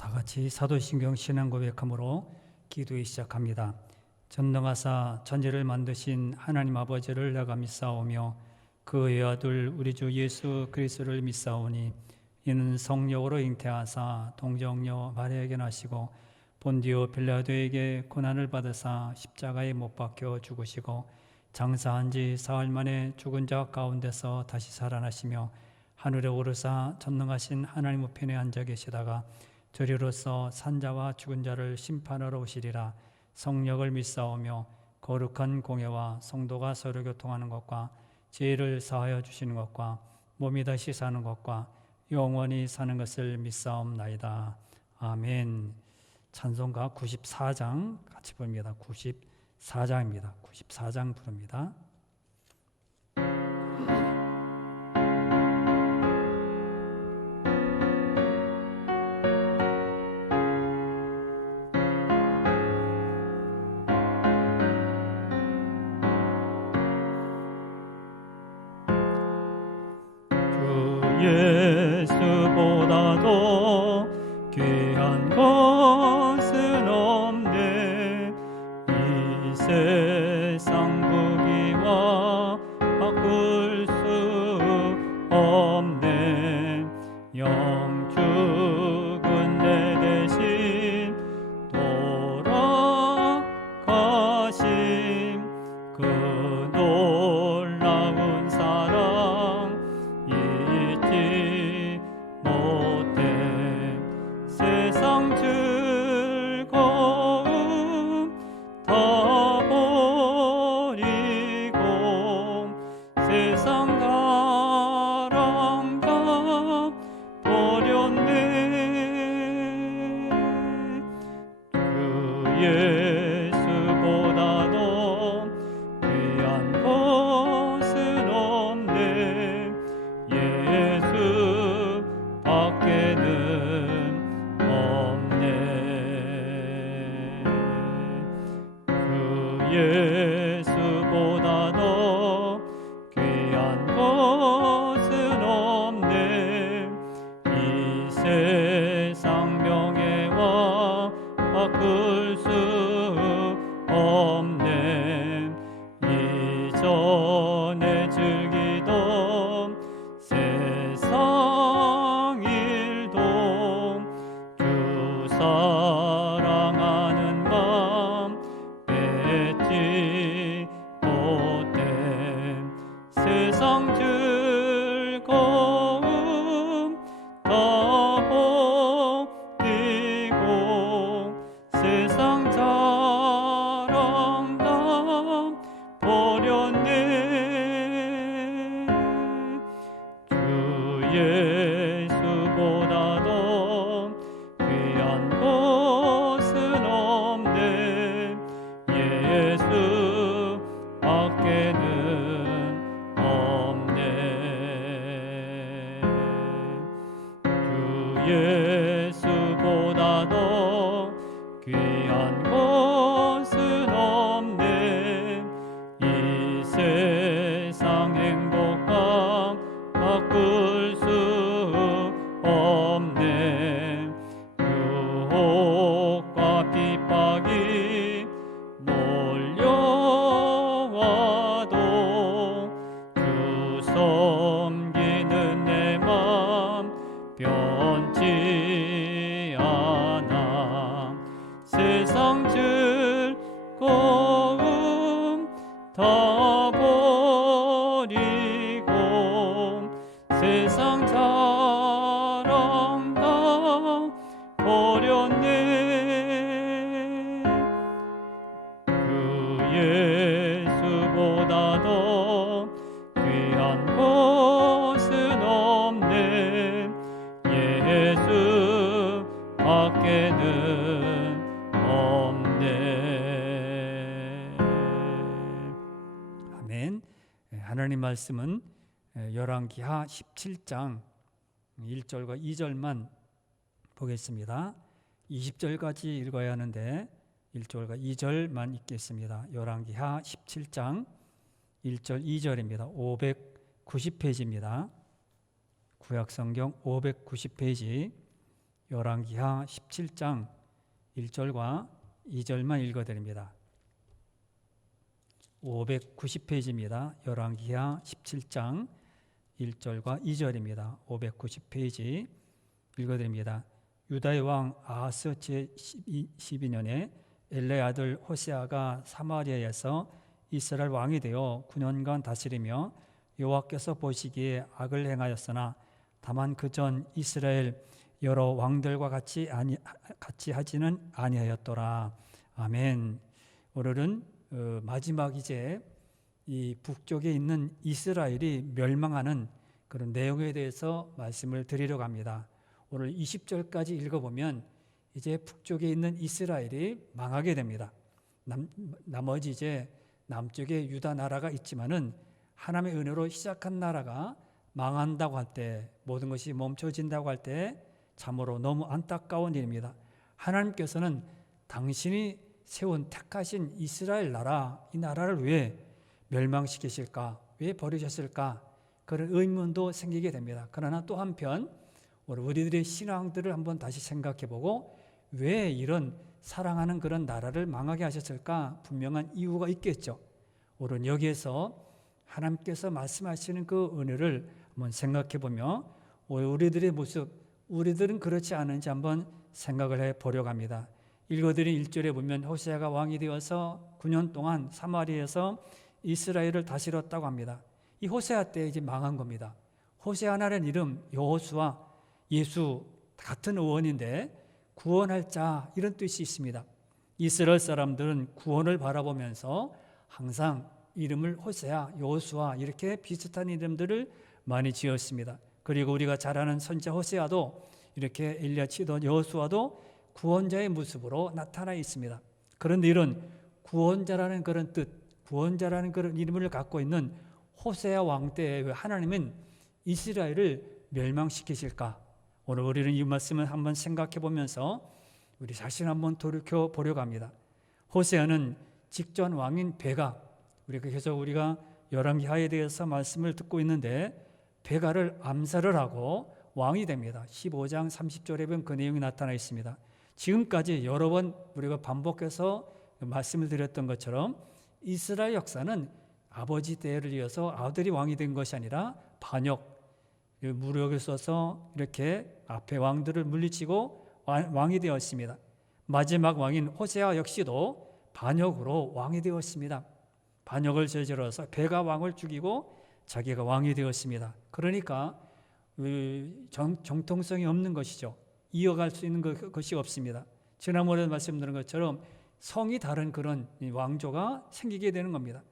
다 같이 사도신경 신앙 고백함으로 기도에 시작합니다. 전능하사 천지를 만드신 하나님 아버지를 내가 믿사오며 그 외아들 우리 주 예수 그리스도를 믿사오니 이는 성령으로 잉태하사 동정녀 마리아에게 나시고 본디오 빌라도에게 고난을 받으사 십자가에 못 박혀 죽으시고 장사한 지 사흘 만에 죽은 자 가운데서 다시 살아나시며 하늘에 오르사 전능하신 하나님 우편에 앉아 계시다가 저리로서 산자와 죽은 자를 심판하러 오시리라. 성령을 믿사오며 거룩한 공예와 성도가 서로 교통하는 것과 죄를 사하여 주시는 것과 몸이 다시 사는 것과 영원히 사는 것을 믿사옵나이다. 아멘. 찬송가 94장 같이 부릅니다. 94장입니다. 94장 부릅니다. 예수보다도 귀한 것은 없네. 이 세상 부귀와 바꿀 수 없네. 영 죽은 내 대신 돌아가신 그 놀라운 사랑 잊지 못해. 세상 즐거움 다 버리고 세상 사랑 다 버렸네. 그 예수보다도 귀한 것은 없네. 예수 밖에는 없네. 그 예수보다도 귀한 것은 없네. 이 세상 명예와 바꿀 수 없네. 이전에 즐기던 세상 일도 주 사랑하는 마음 뺏지 못해. 세상 즐거움 다 버리고 세상 자랑 다 버렸네. 주 예수보다도 귀한 것은 없네. 예수 밖에는 없네. 주 예수보다도 귀한 것은 없네. 이 세상 행복과 바꿀 수 없네. 유혹과 핍박이 몰려와도 주 섬기는 내 맘 변치 않아. 세상 즐거움 다 버리고 세상 자랑 다 버렸네. 그 예수보다도 귀한 것은 없네. 예수 밖에는 없네. 아멘. 하나님 말씀은 열왕기하 17장 1절과 2절만 보겠습니다. 20절까지 읽어야 하는데 1절과 2절만 읽겠습니다. 열왕기하 17장 1절 2절입니다. 590페이지입니다. 구약성경 590페이지 열왕기하 17장 1절과 2절만 읽어드립니다. 590페이지입니다. 열왕기하 17장 1절과 2절입니다. 590페이지 읽어드립니다. 유다의 왕 아하스 제12년에 엘레 아들 호세아가 사마리아에서 이스라엘 왕이 되어 9년간 다스리며 여호와께서 보시기에 악을 행하였으나 다만 그 전 이스라엘 여러 왕들과 같이 하지는 아니하였더라. 아멘. 오늘은 마지막 이제 이 북쪽에 있는 이스라엘이 멸망하는 그런 내용에 대해서 말씀을 드리려고 합니다. 오늘 20절까지 읽어보면 이제 북쪽에 있는 이스라엘이 망하게 됩니다. 나머지 이제 남쪽에 유다 나라가 있지만은 하나님의 은혜로 시작한 나라가 망한다고 할 때, 모든 것이 멈춰진다고 할 때 참으로 너무 안타까운 일입니다. 하나님께서는 당신이 세운 택하신 이스라엘 나라, 이 나라를 왜 멸망시키실까? 왜 버리셨을까? 그런 의문도 생기게 됩니다. 그러나 또 한편 우리들의 신앙들을 한번 다시 생각해보고 왜 이런 사랑하는 그런 나라를 망하게 하셨을까? 분명한 이유가 있겠죠. 오늘 여기에서 하나님께서 말씀하시는 그 은혜를 한번 생각해보며 우리들의 모습, 우리들은 그렇지 않은지 한번 생각을 해보려고 합니다. 읽어드린 1절에 보면 호세아가 왕이 되어서 9년 동안 사마리아에서 이스라엘을 다스렸다고 합니다. 이 호세아 때 이제 망한 겁니다. 호세아라는 이름 여호수아, 예수 같은 어원인데 구원할 자 이런 뜻이 있습니다. 이스라엘 사람들은 구원을 바라보면서 항상 이름을 호세아, 여호수아 이렇게 비슷한 이름들을 많이 지었습니다. 그리고 우리가 잘 아는 선지자 호세아도 이렇게 엘리야 치던 여호수아도 구원자의 모습으로 나타나 있습니다. 그런데 이런 구원자라는 그런 뜻, 구원자라는 그런 이름을 갖고 있는 호세아 왕 때에 왜 하나님은 이스라엘을 멸망시키실까? 오늘 우리는 이 말씀을 한번 생각해 보면서 우리 자신 한번 돌이켜 보려고 합니다. 호세아는 직전 왕인 베가, 우리가 열왕기하에 대해서 말씀을 듣고 있는데 베가를 암살을 하고 왕이 됩니다. 15장 30절에 보면 그 내용이 나타나 있습니다. 지금까지 여러 번 우리가 반복해서 말씀을 드렸던 것처럼 이스라엘 역사는 아버지 때를 이어서 아들이 왕이 된 것이 아니라 반역, 무력을 써서 이렇게 앞에 왕들을 물리치고 왕이 되었습니다. 마지막 왕인 호세아 역시도 반역으로 왕이 되었습니다. 반역을 저질러서 베가 왕을 죽이고 자기가 왕이 되었습니다. 그러니까 정통성이 없는 것이죠. 이어갈 수 있는 것이 없습니다. 지난번에 말씀드린 것처럼 성이 다른 그런 왕조가 생기게 되는 겁니다.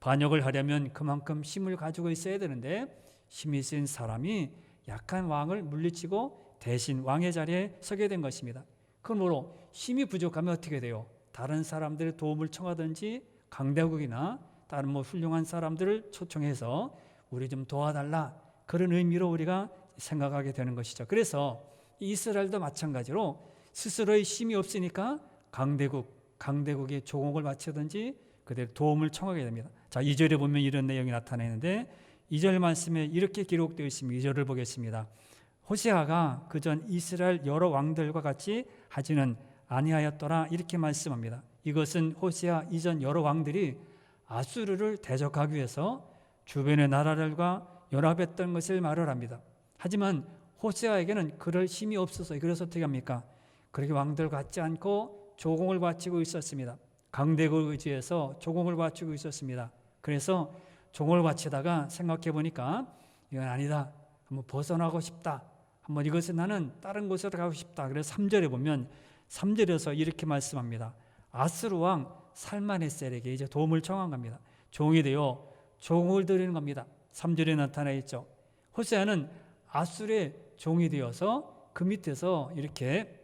반역을 하려면 그만큼 힘을 가지고 있어야 되는데 힘이 센 사람이 약한 왕을 물리치고 대신 왕의 자리에 서게 된 것입니다. 그러므로 힘이 부족하면 어떻게 돼요? 다른 사람들의 도움을 청하든지 강대국이나 다른 훌륭한 사람들을 초청해서 우리 좀 도와달라, 그런 의미로 우리가 생각하게 되는 것이죠. 그래서 이스라엘도 마찬가지로 스스로의 힘이 없으니까 강대국의 조공을 바치든지 그대로 도움을 청하게 됩니다. 자, 2절에 보면 이런 내용이 나타나는데 2절 말씀에 이렇게 기록되어 있습니다. 2절을 보겠습니다. 호세아가 그전 이스라엘 여러 왕들과 같이 하지는 아니하였더라, 이렇게 말씀합니다. 이것은 호세아 이전 여러 왕들이 아수르를 대적하기 위해서 주변의 나라들과 연합했던 것을 말을 합니다. 하지만 호세아에게는 그럴 힘이 없어서, 그래서 어떻게 합니까? 그렇게 왕들 같지 않고 조공을 바치고 있었습니다. 강대국을 의지해서 조공을 바치고 있었습니다. 그래서 조공을 바치다가 생각해 보니까 이건 아니다, 한번 벗어나고 싶다, 한번 이것은 나는 다른 곳으로 가고 싶다. 그래서 3절에 보면 3절에서 이렇게 말씀합니다. 아스루 왕 살마네셀에게 이제 도움을 청한 겁니다. 종이 되어 종을 드리는 겁니다. 3절에 나타나 있죠. 호세아는 아수르의 종이 되어서 그 밑에서 이렇게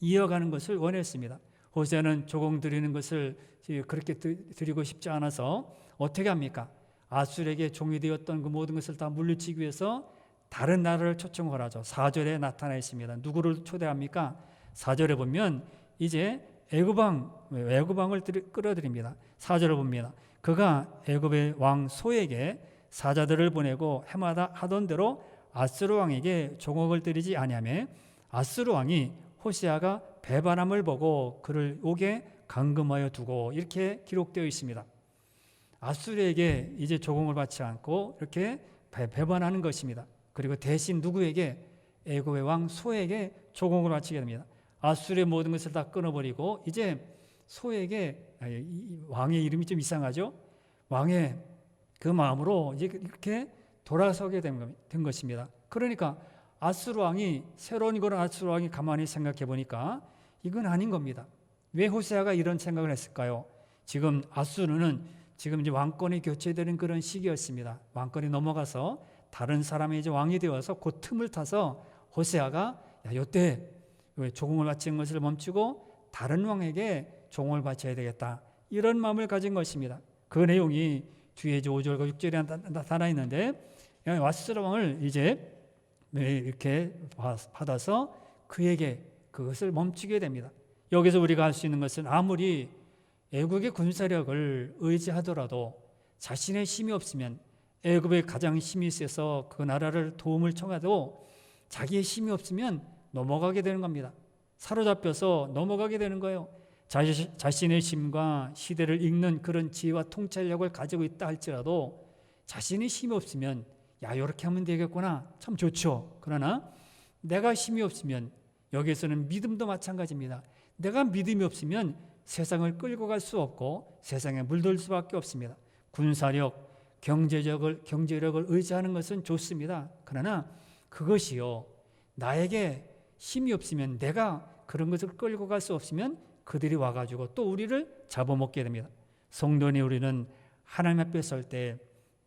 이어가는 것을 원했습니다. 호세아는 조공 드리는 것을 그렇게 드리고 싶지 않아서 어떻게 합니까? 아수르에게 종이 되었던 그 모든 것을 다 물리치기 위해서 다른 나라를 초청을 하죠. 4절에 나타나 있습니다. 누구를 초대합니까? 4절에 보면 이제 애굽왕을 끌어들입니다. 4절을 봅니다. 그가 애굽의 왕 소에게 사자들을 보내고 해마다 하던 대로 아스루 왕에게 종옥을 드리지 아니하며 아수르 왕이 호세아가 배반함을 보고 그를 옥에 감금하여 두고 이렇게 기록되어 있습니다. 아수르에게 이제 조공을 받지 않고 이렇게 배반하는 것입니다. 그리고 대신 누구에게? 애굽의 왕 소에게 조공을 바치게 됩니다. 아수르의 모든 것을 다 끊어버리고 이제 소에게, 왕의 이름이 좀 이상하죠? 왕의 그 마음으로 이제 이렇게 돌아서게 된 것입니다. 그러니까 아수르 왕이, 새로운 그런 아수르 왕이 가만히 생각해 보니까 이건 아닌 겁니다. 왜 호세아가 이런 생각을 했을까요? 지금 아수르는 지금 이제 왕권이 교체되는 그런 시기였습니다. 왕권이 넘어가서 다른 사람이 이제 왕이 되어서 그 틈을 타서 호세아가 이때 조공을 바치는 것을 멈추고 다른 왕에게 조공을 바쳐야 되겠다, 이런 마음을 가진 것입니다. 그 내용이 뒤에 5절과 6절에 나타나 있는데, 아수르 왕을 이제 이렇게 받아서 그에게 그것을 멈추게 됩니다. 여기서 우리가 할 수 있는 것은 아무리 애국의 군사력을 의지하더라도 자신의 힘이 없으면, 애굽의 가장 힘이 세서 그 나라를 도움을 청해도 자기의 힘이 없으면 넘어가게 되는 겁니다. 사로잡혀서 넘어가게 되는 거예요. 자신의 힘과 시대를 읽는 그런 지혜와 통찰력을 가지고 있다 할지라도 자신의 힘이 없으면 이렇게 하면 되겠구나, 참 좋죠. 그러나 내가 힘이 없으면, 여기에서는 믿음도 마찬가지입니다. 내가 믿음이 없으면 세상을 끌고 갈 수 없고 세상에 물들 수밖에 없습니다. 군사력, 경제력을 의지하는 것은 좋습니다. 그러나 그것이요, 나에게 힘이 없으면, 내가 그런 것을 끌고 갈 수 없으면 그들이 와가지고 또 우리를 잡아먹게 됩니다. 성도니 우리는 하나님 앞에 설 때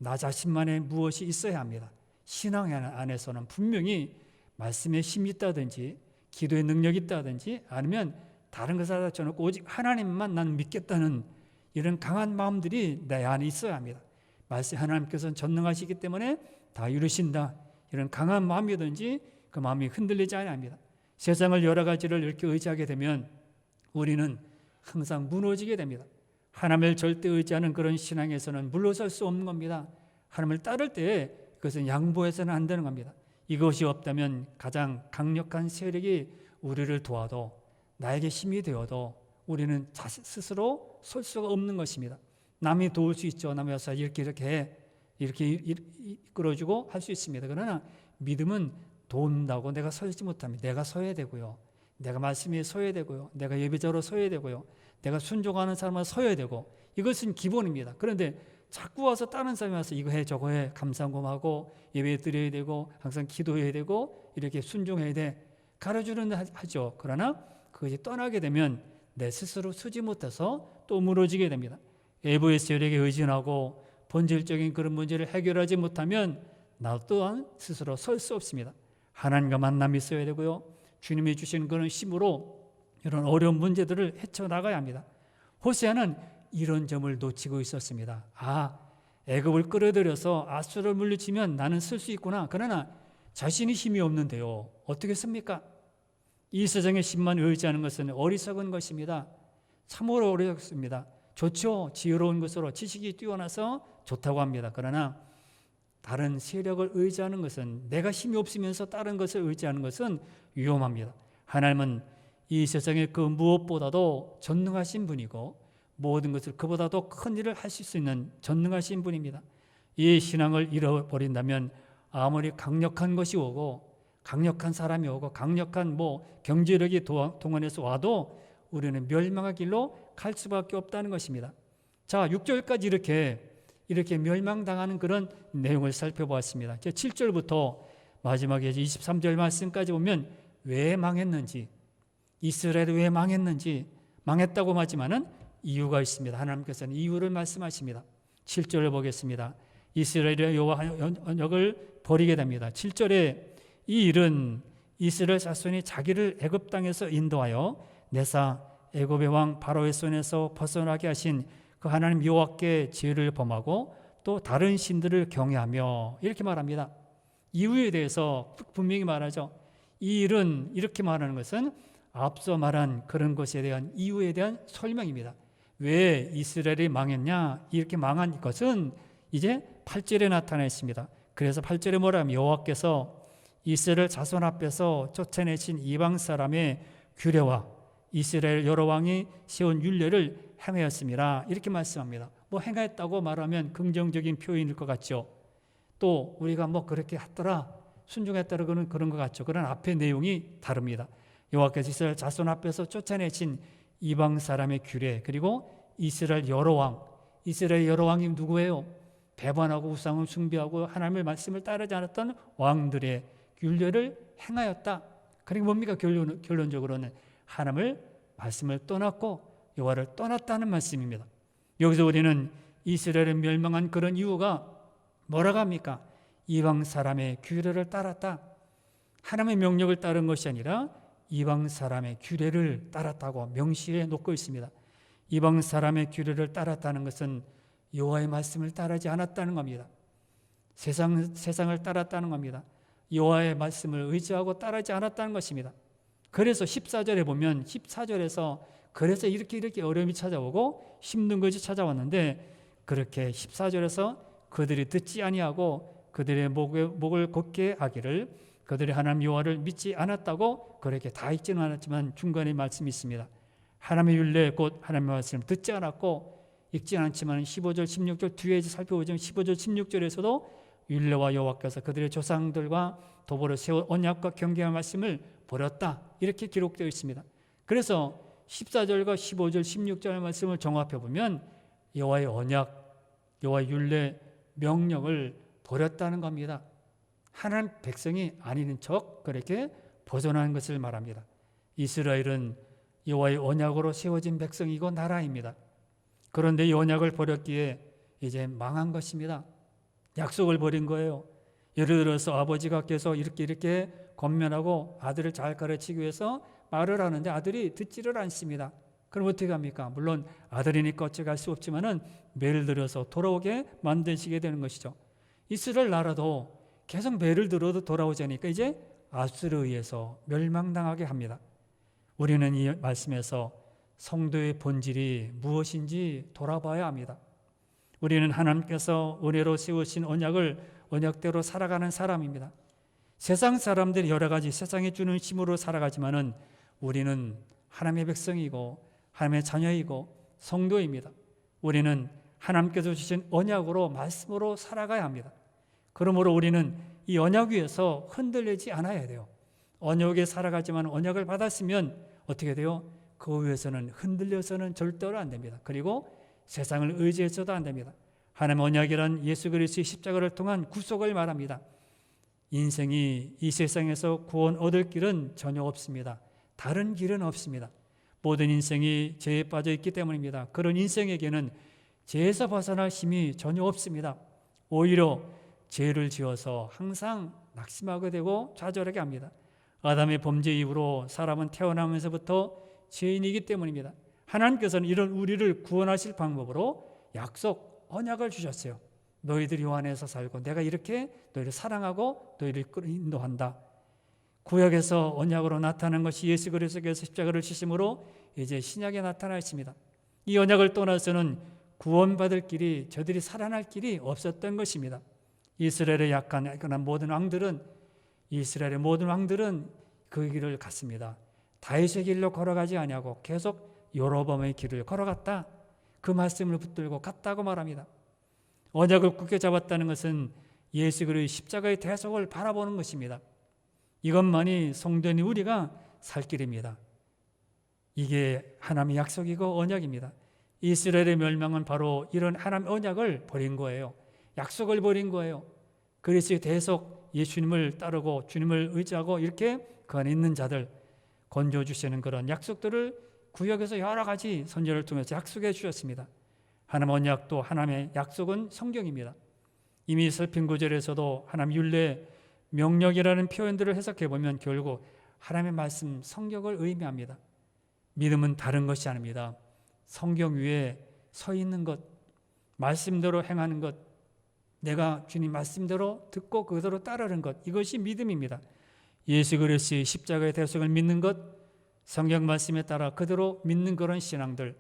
나 자신만의 무엇이 있어야 합니다. 신앙 안에서는 분명히 말씀에 힘이 있다든지 기도의 능력이 있다든지 아니면 다른 것을 다 쳐놓고 오직 하나님만 나는 믿겠다는 이런 강한 마음들이 내 안에 있어야 합니다. 말씀, 하나님께서는 전능하시기 때문에 다 이루신다, 이런 강한 마음이든지 그 마음이 흔들리지 않습니다. 세상을 여러 가지를 이렇게 의지하게 되면 우리는 항상 무너지게 됩니다. 하나님을 절대 의지하는 그런 신앙에서는 물러설 수 없는 겁니다. 하나님을 따를 때 그것은 양보해서는 안 되는 겁니다. 이것이 없다면 가장 강력한 세력이 우리를 도와도, 나에게 힘이 되어도 우리는 스스로 설 수가 없는 것입니다. 남이 도울 수 있죠. 남이 와서 이렇게 이끌어주고 할 수 있습니다. 그러나 믿음은 도운다고 내가 서지 못합니다. 내가 서야 되고요, 내가 말씀에 서야 되고요, 내가 예배자로 서야 되고요, 내가 순종하는 사람은 서야 되고, 이것은 기본입니다. 그런데 자꾸 와서 다른 사람이 와서 이거 해 저거 해 감상금하고 예배 드려야 되고 항상 기도해야 되고 이렇게 순종해야 돼 가르쳐주는 하죠. 그러나 그것이 떠나게 되면 내 스스로 서지 못해서 또 무너지게 됩니다. 외부의 세력에 의존하고 본질적인 그런 문제를 해결하지 못하면 나 또한 스스로 설 수 없습니다. 하나님과 만남이 있어야 되고요, 주님이 주신 그런 힘으로 이런 어려운 문제들을 헤쳐나가야 합니다. 호세아는 이런 점을 놓치고 있었습니다. 애굽을 끌어들여서 아수르를 물리치면 나는 쓸 수 있구나. 그러나 자신이 힘이 없는데요, 어떻게 씁니까? 이 세상의 힘만 의지하는 것은 어리석은 것입니다. 참으로 어리석습니다. 좋죠. 지혜로운 것으로 지식이 뛰어나서 좋다고 합니다. 그러나 다른 세력을 의지하는 것은, 내가 힘이 없으면서 다른 것을 의지하는 것은 위험합니다. 하나님은 이 세상의 그 무엇보다도 전능하신 분이고 모든 것을 그보다도 큰 일을 하실 수 있는 전능하신 분입니다. 이 신앙을 잃어버린다면 아무리 강력한 것이 오고 강력한 사람이 오고 강력한 경제력이 동원해서 와도 우리는 멸망의 길로 갈 수밖에 없다는 것입니다. 자, 6절까지 이렇게 멸망당하는 그런 내용을 살펴보았습니다. 7절부터 마지막에 23절 말씀까지 보면 왜 망했는지, 이스라엘이 왜 망했는지, 망했다고 하지만은 이유가 있습니다. 하나님께서는 이유를 말씀하십니다. 7절을 보겠습니다. 이스라엘의 여호와 언약을 버리게 됩니다. 7절에 이 일은 이스라엘 자손이 자기를 애굽 땅에서 인도하여 내사 애굽의 왕 바로의 손에서 벗어나게 하신 그 하나님 여호와께 죄를 범하고 또 다른 신들을 경외하며, 이렇게 말합니다. 이유에 대해서 분명히 말하죠. 이 일은, 이렇게 말하는 것은 앞서 말한 그런 것에 대한 이유에 대한 설명입니다. 왜 이스라엘이 망했냐? 이렇게 망한 것은 이제 8절에 나타나 있습니다. 그래서 8절에 뭐라면 여호와께서 이스라엘 자손 앞에서 쫓아내신 이방 사람의 규례와 이스라엘 여러 왕이 세운 율례를 행하였습니다. 이렇게 말씀합니다. 뭐 행하였다고 말하면 긍정적인 표현일 것 같죠. 또 우리가 뭐 그렇게 했더라, 순종했더라 그런 것 같죠. 그런 앞의 내용이 다릅니다. 여호와께서 이스라엘 자손 앞에서 쫓아내신 이방 사람의 규례, 그리고 이스라엘 여러 왕, 이스라엘 여러 왕이 누구예요? 배반하고 우상을 숭배하고 하나님의 말씀을 따르지 않았던 왕들의 율례를 행하였다. 그러니까 뭡니까? 결론적으로는 하나님을 말씀을 떠났고 여호와를 떠났다는 말씀입니다. 여기서 우리는 이스라엘을 멸망한 그런 이유가 뭐라고 합니까? 이방 사람의 규례를 따랐다. 하나님의 명령을 따른 것이 아니라 이방 사람의 규례를 따랐다고 명시해 놓고 있습니다. 이방 사람의 규례를 따랐다는 것은 여호와의 말씀을 따르지 않았다는 겁니다. 세상을 따랐다는 겁니다. 여호와의 말씀을 의지하고 따르지 않았다는 것입니다. 그래서 14절에 보면 14절에서 그래서 이렇게 어려움이 찾아오고 힘든 것이 찾아왔는데, 그렇게 14절에서 그들이 듣지 아니하고 그들의 목을 곧게 하기를 그들이 하나님 여호와를 믿지 않았다고 그렇게 다 읽지는 않았지만 중간에 말씀이 있습니다. 하나님의 율례 곧 하나님의 말씀을 듣지 않았고 읽지 않았지만 15절 16절 뒤에 살펴보자면 15절 16절에서도 율례와 여호와께서 그들의 조상들과 더불어 세운 언약과 경계의 말씀을 버렸다, 이렇게 기록되어 있습니다. 그래서 14절과 15절 16절 말씀을 종합해 보면 여호와의 언약, 여호와의 율례, 명령을 버렸다는 겁니다. 하나님 백성이 아닌 척 그렇게 벗어나는 것을 말합니다. 이스라엘은 여호와의 언약으로 세워진 백성이고 나라입니다. 그런데 이 언약을 버렸기에 이제 망한 것입니다. 약속을 버린 거예요. 예를 들어서 아버지가 계속 이렇게 권면하고 아들을 잘 가르치기 위해서 말을 하는데 아들이 듣지를 않습니다. 그럼 어떻게 합니까? 물론 아들이니까 어찌할 수 없지만은 매를 들어서 돌아오게 만드시게 되는 것이죠. 이스라엘 나라도 계속 매를 들어도 돌아오지 않으니까 이제 아수르에 의해서 멸망당하게 합니다. 우리는 이 말씀에서 성도의 본질이 무엇인지 돌아봐야 합니다. 우리는 하나님께서 은혜로 세우신 언약대로 살아가는 사람입니다. 세상 사람들이 여러 가지 세상에 주는 힘으로 살아가지만은 우리는 하나님의 백성이고 하나님의 자녀이고 성도입니다. 우리는 하나님께서 주신 언약으로 말씀으로 살아가야 합니다. 그러므로 우리는 이 언약 위에서 흔들리지 않아야 돼요. 언약에 살아가지만 언약을 받았으면 어떻게 돼요? 그 위에서는 흔들려서는 절대로 안 됩니다. 그리고 세상을 의지해서도 안 됩니다. 하나님의 언약이란 예수 그리스도의 십자가를 통한 구속을 말합니다. 인생이 이 세상에서 구원 얻을 길은 전혀 없습니다. 다른 길은 없습니다. 모든 인생이 죄에 빠져 있기 때문입니다. 그런 인생에게는 죄에서 벗어날 힘이 전혀 없습니다. 오히려 죄를 지어서 항상 낙심하게 되고 좌절하게 합니다. 아담의 범죄 이후로 사람은 태어나면서부터 죄인이기 때문입니다. 하나님께서는 이런 우리를 구원하실 방법으로 약속, 언약을 주셨어요. 너희들이 요 안에서 살고 내가 이렇게 너희를 사랑하고 너희를 인도한다. 구약에서 언약으로 나타난 것이 예수 그리스도께서 십자가를 지심으로 이제 신약에 나타나 있습니다. 이 언약을 떠나서는 구원받을 길이, 저들이 살아날 길이 없었던 것입니다. 이스라엘의 약한 모든 왕들은 그 길을 갔습니다. 다윗의 길로 걸어가지 아니하고 계속 여로보암의 길을 걸어갔다. 그 말씀을 붙들고 갔다고 말합니다. 언약을 굳게 잡았다는 것은 예수 그리스도의 십자가의 대속을 바라보는 것입니다. 이것만이 성도인 우리가 살 길입니다. 이게 하나님의 약속이고 언약입니다. 이스라엘의 멸망은 바로 이런 하나님의 언약을 버린 거예요. 약속을 버린 거예요. 그리스도의 대속, 예수님을 따르고 주님을 의지하고 이렇게 그 안에 있는 자들 건져 주시는 그런 약속들을 구약에서 여러 가지 선지자를 통해서 약속해 주셨습니다. 하나님의 언약도 하나님의 약속은 성경입니다. 이미 살핀 구절에서도 하나님 율례, 명령이라는 표현들을 해석해 보면 결국 하나님의 말씀, 성경을 의미합니다. 믿음은 다른 것이 아닙니다. 성경 위에 서 있는 것, 말씀대로 행하는 것, 내가 주님 말씀대로 듣고 그대로 따르는 것, 이것이 믿음입니다. 예수 그리스도의 십자가의 대속을 믿는 것, 성경 말씀에 따라 그대로 믿는 그런 신앙들,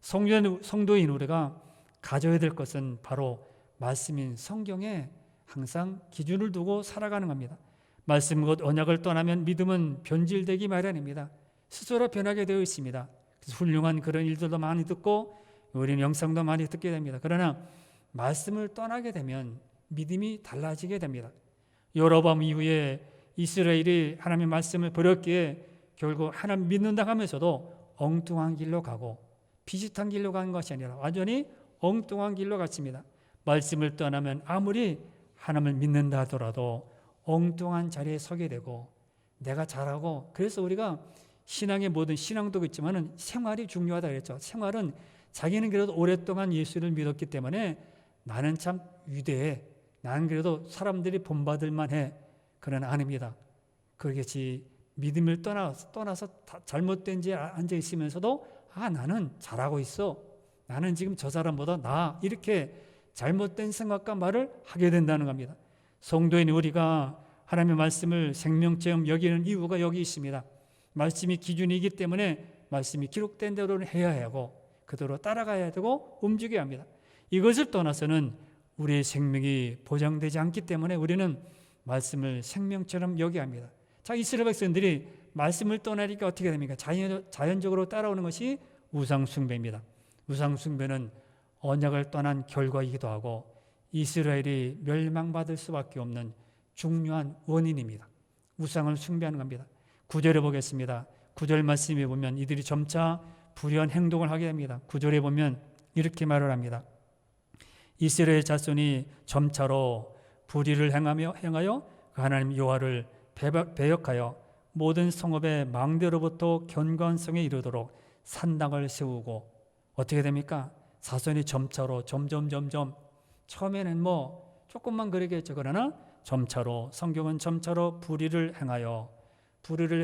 성도인 우리가 가져야 될 것은 바로 말씀인 성경에 항상 기준을 두고 살아가는 겁니다. 말씀 곧 언약을 떠나면 믿음은 변질되기 마련입니다. 스스로 변하게 되어 있습니다. 그래서 훌륭한 그런 일들도 많이 듣고 우리는 영상도 많이 듣게 됩니다. 그러나 말씀을 떠나게 되면 믿음이 달라지게 됩니다. 여로보암 이후에 이스라엘이 하나님의 말씀을 버렸기에 결국 하나님 믿는다 하면서도 엉뚱한 길로 가고 비슷한 길로 가는 것이 아니라 완전히 엉뚱한 길로 갔습니다. 말씀을 떠나면 아무리 하나님을 믿는다 하더라도 엉뚱한 자리에 서게 되고 내가 잘하고, 그래서 우리가 신앙의 모든 신앙도 있지만 생활이 중요하다 그랬죠. 생활은 자기는 그래도 오랫동안 예수를 믿었기 때문에 나는 참 위대해, 나는 그래도 사람들이 본받을 만해, 그러나 아닙니다. 그러겠지. 믿음을 떠나서 잘못된 지 앉아 있으면서도 나는 잘하고 있어, 나는 지금 저 사람보다 나아, 이렇게 잘못된 생각과 말을 하게 된다는 겁니다. 성도인 우리가 하나님의 말씀을 생명처럼 여기는 이유가 여기 있습니다. 말씀이 기준이기 때문에 말씀이 기록된 대로는 해야 하고 그대로 따라가야 되고 움직여야 합니다. 이것을 떠나서는 우리의 생명이 보장되지 않기 때문에 우리는 말씀을 생명처럼 여겨야 합니다. 자, 이스라엘 백성들이 말씀을 떠나니까 어떻게 됩니까? 자연적으로 따라오는 것이 우상숭배입니다. 우상숭배는 언약을 떠난 결과이기도 하고 이스라엘이 멸망받을 수밖에 없는 중요한 원인입니다. 우상을 숭배하는 겁니다. 9절에 보겠습니다. 9절 말씀에 보면 이들이 점차 불의한 행동을 하게 됩니다. 9절에 보면 이렇게 말을 합니다. 이스라엘 자손이 점차로 불의를 행하여 하나님 여호와를 배역하여 모든 성읍의 망대로부터 견고성에 이르도록 산당을 세우고, 어떻게 됩니까? 자손이 점차로 점점 처음에는 조금만 그러겠죠. 그러나 점차로, 성경은 점차로 불의를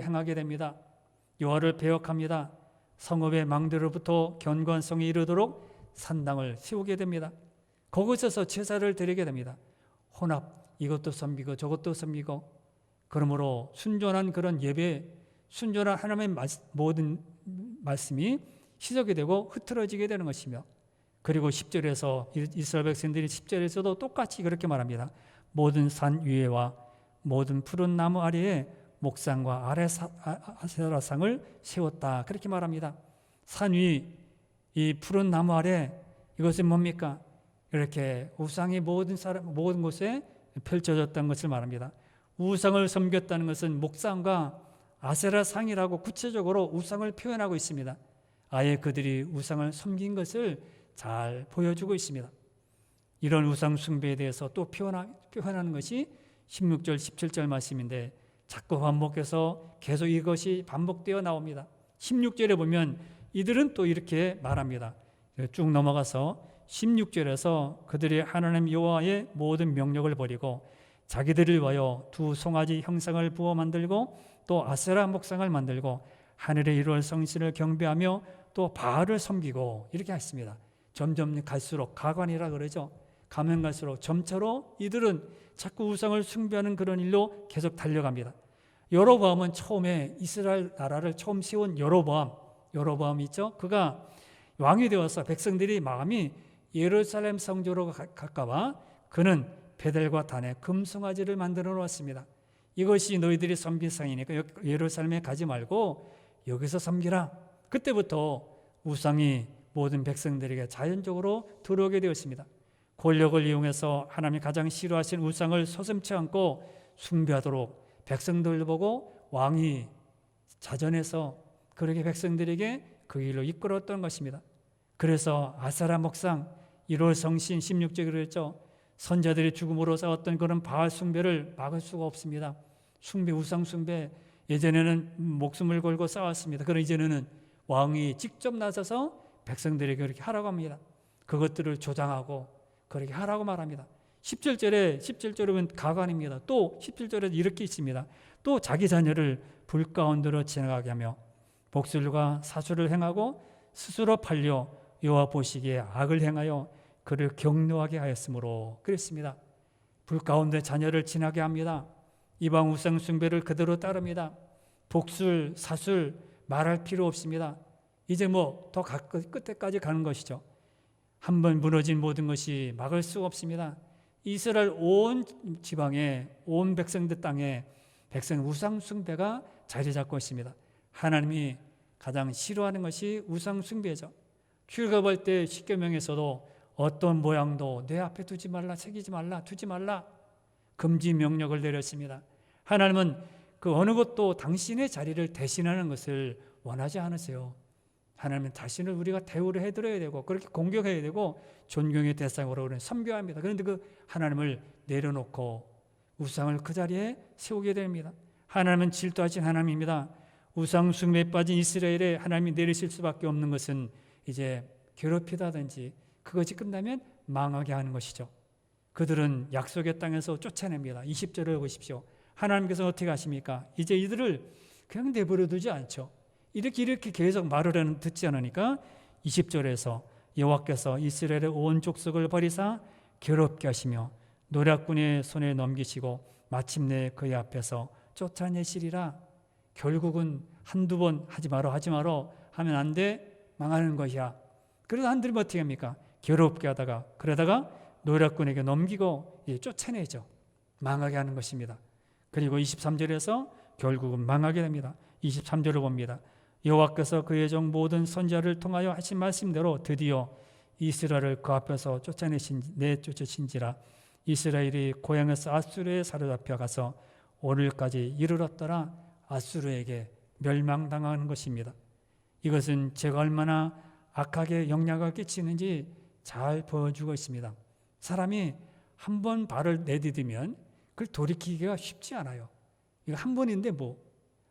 행하게 됩니다. 여호와를 배역합니다. 성읍의 망대로부터 견고성에 이르도록 산당을 세우게 됩니다. 거기서 제사를 드리게 됩니다. 혼합, 이것도 섬기고 저것도 섬기고, 그러므로 순전한 그런 예배, 순전한 하나님의 모든 말씀이 희석이 되고 흐트러지게 되는 것이며, 그리고 10절에서 이스라엘 백성들이 10절에서도 똑같이 그렇게 말합니다. 모든 산 위에와 모든 푸른 나무 아래에 목상과 아세라상을 세웠다, 그렇게 말합니다. 산 위, 이 푸른 나무 아래, 이것은 뭡니까? 이렇게 우상이 모든 곳에 펼쳐졌다는 것을 말합니다. 우상을 섬겼다는 것은 목상과 아세라상이라고 구체적으로 우상을 표현하고 있습니다. 아예 그들이 우상을 섬긴 것을 잘 보여주고 있습니다. 이런 우상 숭배에 대해서 또 표현하는 것이 16절, 17절 말씀인데 자꾸 반복해서 계속 이것이 반복되어 나옵니다. 16절에 보면 이들은 또 이렇게 말합니다. 쭉 넘어가서 16절에서 그들이 하나님 여호와의 모든 명령을 버리고 자기들을 위하여 두 송아지 형상을 부어 만들고 또 아세라 목상을 만들고 하늘에 이루어 성신을 경배하며 또 바알을 섬기고, 이렇게 했습니다. 점점 갈수록, 가관이라 그러죠. 가면 갈수록 점차로 이들은 자꾸 우상을 숭배하는 그런 일로 계속 달려갑니다. 여로보암은 처음에 이스라엘 나라를 처음 세운 여로보암 있죠. 그가 왕이 되어서 백성들이 마음이 예루살렘 성전으로 갈까봐 그는 베델과 단에 금송아지를 만들어 놓았습니다. 이것이 너희들이 섬길 상이니까 예루살렘에 가지 말고 여기서 섬기라. 그때부터 우상이 모든 백성들에게 자연적으로 들어오게 되었습니다. 권력을 이용해서 하나님이 가장 싫어하신 우상을 서슴지 않고 숭배하도록 백성들 보고 왕이 자전해서 그렇게 백성들에게 그 길로 이끌었던 것입니다. 그래서 아세라 목상 1월 성신 16절에 그랬죠. 선자들이 죽음으로 싸웠던 그런 바알 숭배를 막을 수가 없습니다. 우상 숭배, 예전에는 목숨을 걸고 싸웠습니다. 그러나 이제는 왕이 직접 나서서 백성들에게 그렇게 하라고 합니다. 그것들을 조장하고 그렇게 하라고 말합니다. 17절에 보면 가관입니다. 또 17절에 이렇게 있습니다. 또 자기 자녀를 불 가운데로 지나가게 하며 복술과 사수를 행하고 스스로 팔려 여호와 보시기에 악을 행하여 그를 격노하게 하였으므로, 그랬습니다. 불 가운데 자녀를 지나게 합니다. 이방 우상 숭배를 그대로 따릅니다. 복술, 사술 말할 필요 없습니다. 이제 더 끝에까지 가는 것이죠. 한번 무너진 모든 것이 막을 수 없습니다. 이스라엘 온 지방에, 온 백성들 땅에 백성 우상 숭배가 자리 잡고 있습니다. 하나님이 가장 싫어하는 것이 우상 숭배죠. 출애굽할 때 십계명에서도 어떤 모양도 내 앞에 두지 말라, 새기지 말라, 두지 말라 금지 명령을 내렸습니다. 하나님은 그 어느 것도 당신의 자리를 대신하는 것을 원하지 않으세요. 하나님은 자신을 우리가 대우를 해드려야 되고 그렇게 공격해야 되고 존경의 대상으로 우리는 섬겨야 합니다. 그런데 그 하나님을 내려놓고 우상을 그 자리에 세우게 됩니다. 하나님은 질투하신 하나님입니다. 우상 숭배에 빠진 이스라엘에 하나님이 내리실 수밖에 없는 것은 이제 괴롭히다든지 그것이 끝나면 망하게 하는 것이죠. 그들은 약속의 땅에서 쫓아냅니다. 20절을 보십시오. 하나님께서 어떻게 하십니까? 이제 이들을 그냥 내버려 두지 않죠. 이렇게 계속 말을 듣지 않으니까 20절에서 여호와께서 이스라엘의 온 족속을 버리사 괴롭게 하시며 노략군의 손에 넘기시고 마침내 그의 앞에서 쫓아내시리라. 결국은 한두 번 하지 마라 하면 안 돼, 망하는 것이야. 그래서 한들이 어떻게 합니까? 괴롭게 하다가 그러다가 노략군에게 넘기고 쫓아내죠. 망하게 하는 것입니다. 그리고 23절에서 결국은 망하게 됩니다. 23절을 봅니다. 여호와께서 그의 종 모든 선지자를 통하여 하신 말씀대로 드디어 이스라엘을 그 앞에서 내쫓으신지라. 이스라엘이 고향에서 아수르에 사로잡혀 가서 오늘까지 이르렀더라. 아수르에게 멸망당하는 것입니다. 이것은 제가 얼마나 악하게 영향을 끼치는지 잘 보여주고 있습니다. 사람이 한 번 발을 내디디면 그걸 돌이키기가 쉽지 않아요. 이거 한 번인데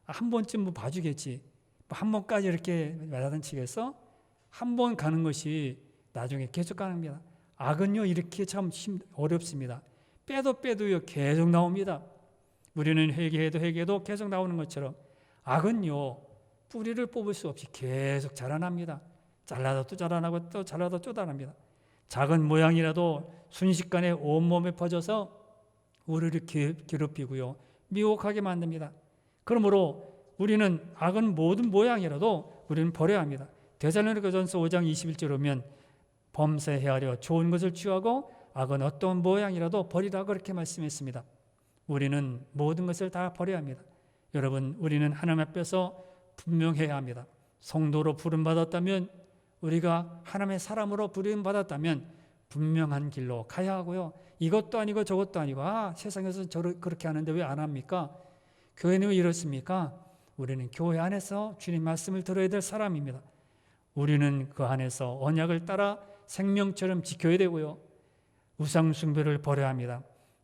한 번쯤 봐주겠지. 한 번까지 이렇게 야단치겠어? 한 번 가는 것이 나중에 계속 가능합니다. 악은요 이렇게 참 어렵습니다. 빼도 계속 나옵니다. 우리는 회개해도 계속 나오는 것처럼 악은요 뿌리를 뽑을 수 없이 계속 자라납니다. 잘라도 또 자라나고 또 잘라도 또 자랍니다. 작은 모양이라도 순식간에 온몸에 퍼져서 우리를 괴롭히고요 미혹하게 만듭니다. 그러므로 우리는 악은 모든 모양이라도 우리는 버려야 합니다. 데살로니가전서 5장 21절 오면 범죄하려 좋은 것을 취하고 악은 어떤 모양이라도 버리라 그렇게 말씀했습니다. 우리는 모든 것을 다 버려야 합니다. 여러분, 우리는 하나님 앞에서 분명해야 합니다. 성도로 부름받았다면, 우리가 하나님의 사람으로 부름받았다면 분명한 길로 가야 하고요. 이것도 아니고 저것도 아니고 세상에서 그렇게 하는데 왜 안 합니까? 교회는 왜 이렇습니까? 우리는 교회 안에서 주님 말씀을 들어야 될 사람입니다. 우리는 그 안에서 언약을 따라 생명처럼 지켜야 되고요. 우상 숭배를 버려야 합니다.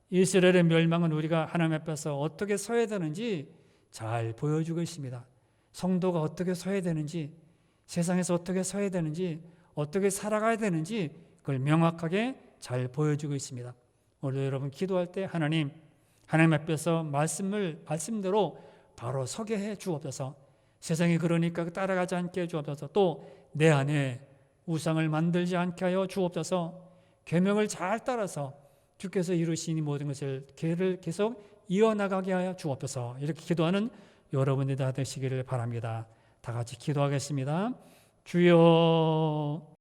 이스라엘의 멸망은 우리가 하나님 앞에서 어떻게 서야 되는지 잘 보여주고 있습니다. 성도가 어떻게 서야 되는지, 세상에서 어떻게 서야 되는지, 어떻게 살아가야 되는지 그걸 명확하게 잘 보여주고 있습니다. 오늘 여러분 기도할 때 하나님 앞에서 말씀대로 바로 서게 해 주옵소서. 세상이 그러니까 따라가지 않게 해 주옵소서. 또 내 안에 우상을 만들지 않게 하여 주옵소서. 계명을 잘 따라서 주께서 이루신 이 모든 것을 계속 이어나가게 하여 주옵소서. 이렇게 기도하는 여러분들이 다 되시기를 바랍니다. 다 같이 기도하겠습니다. 주여,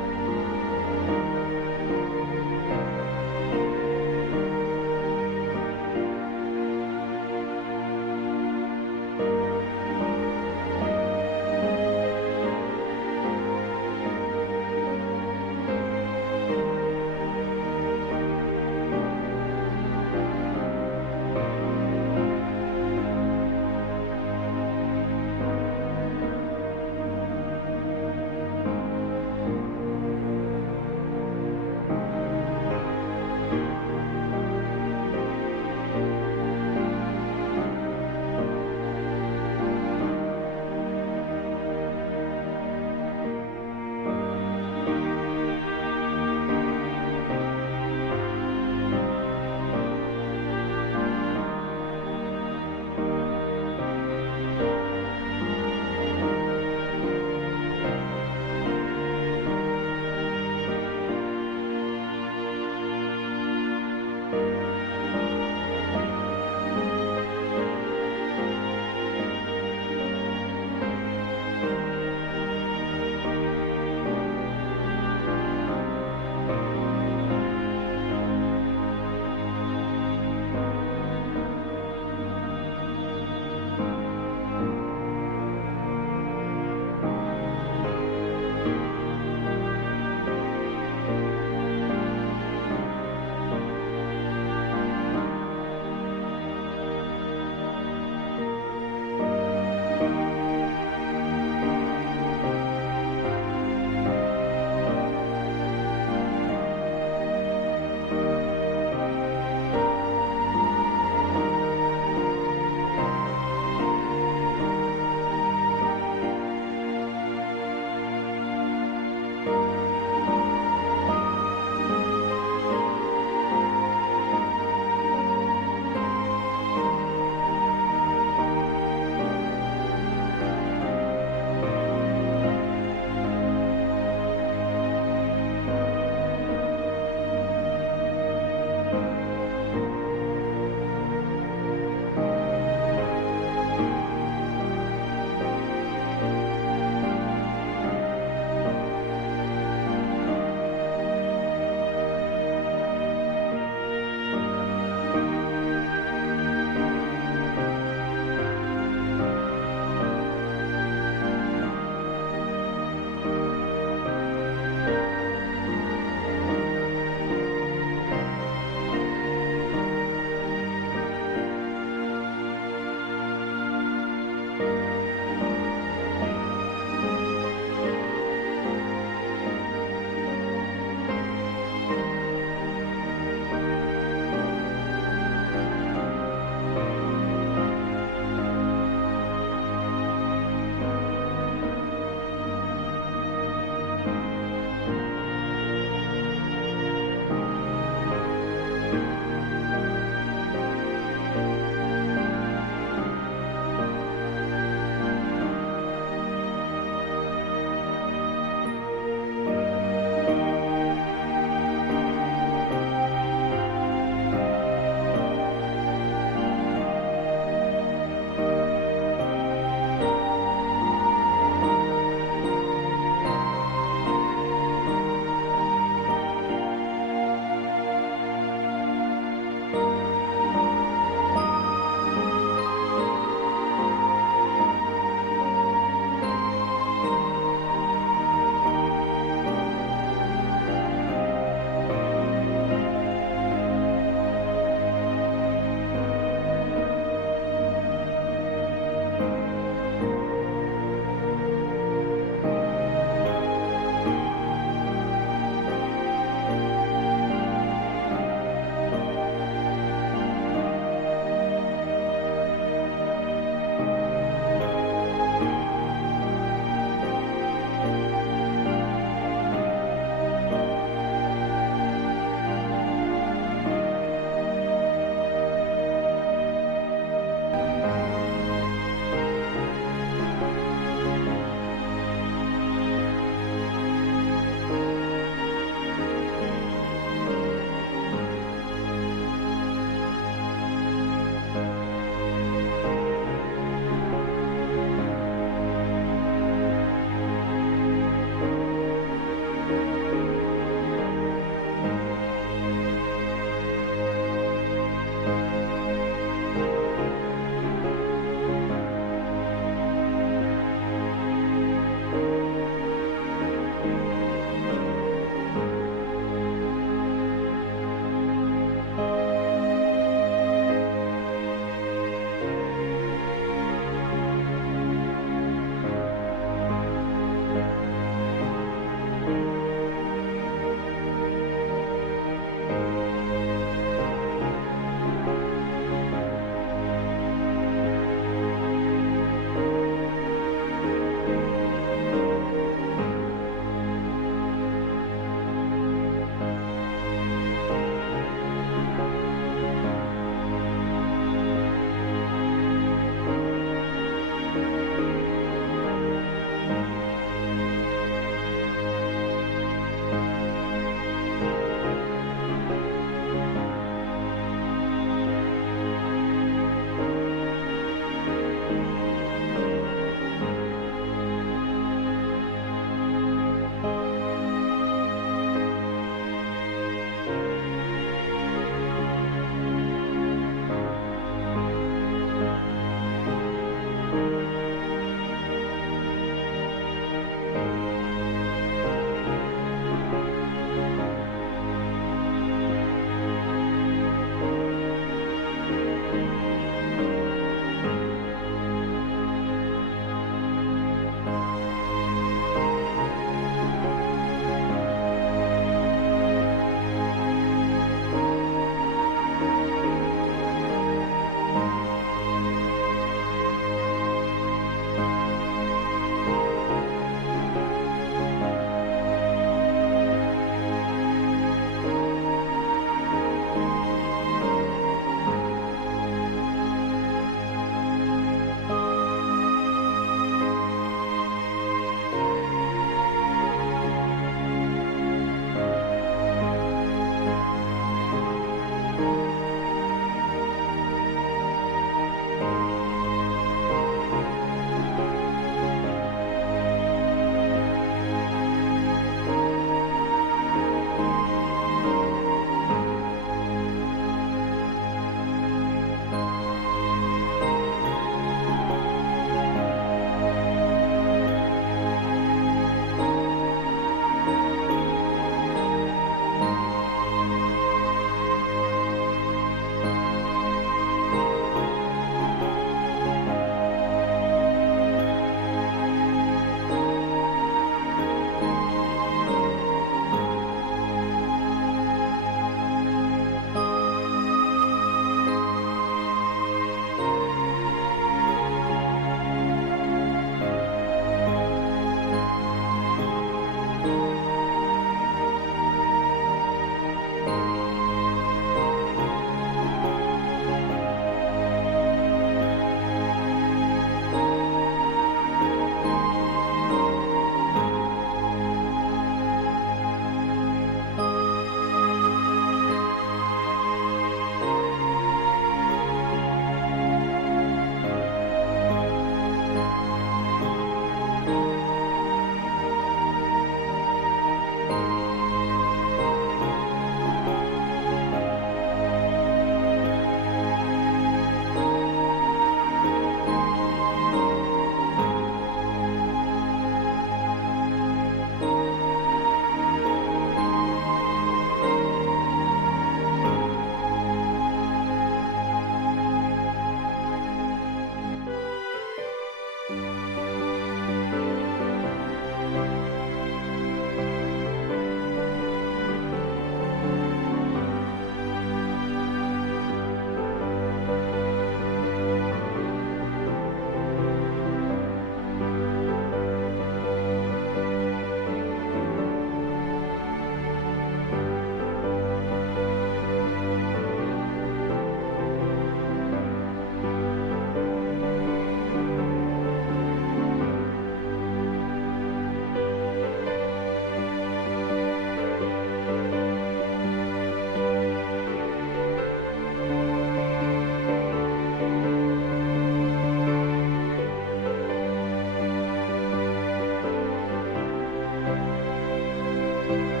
아멘.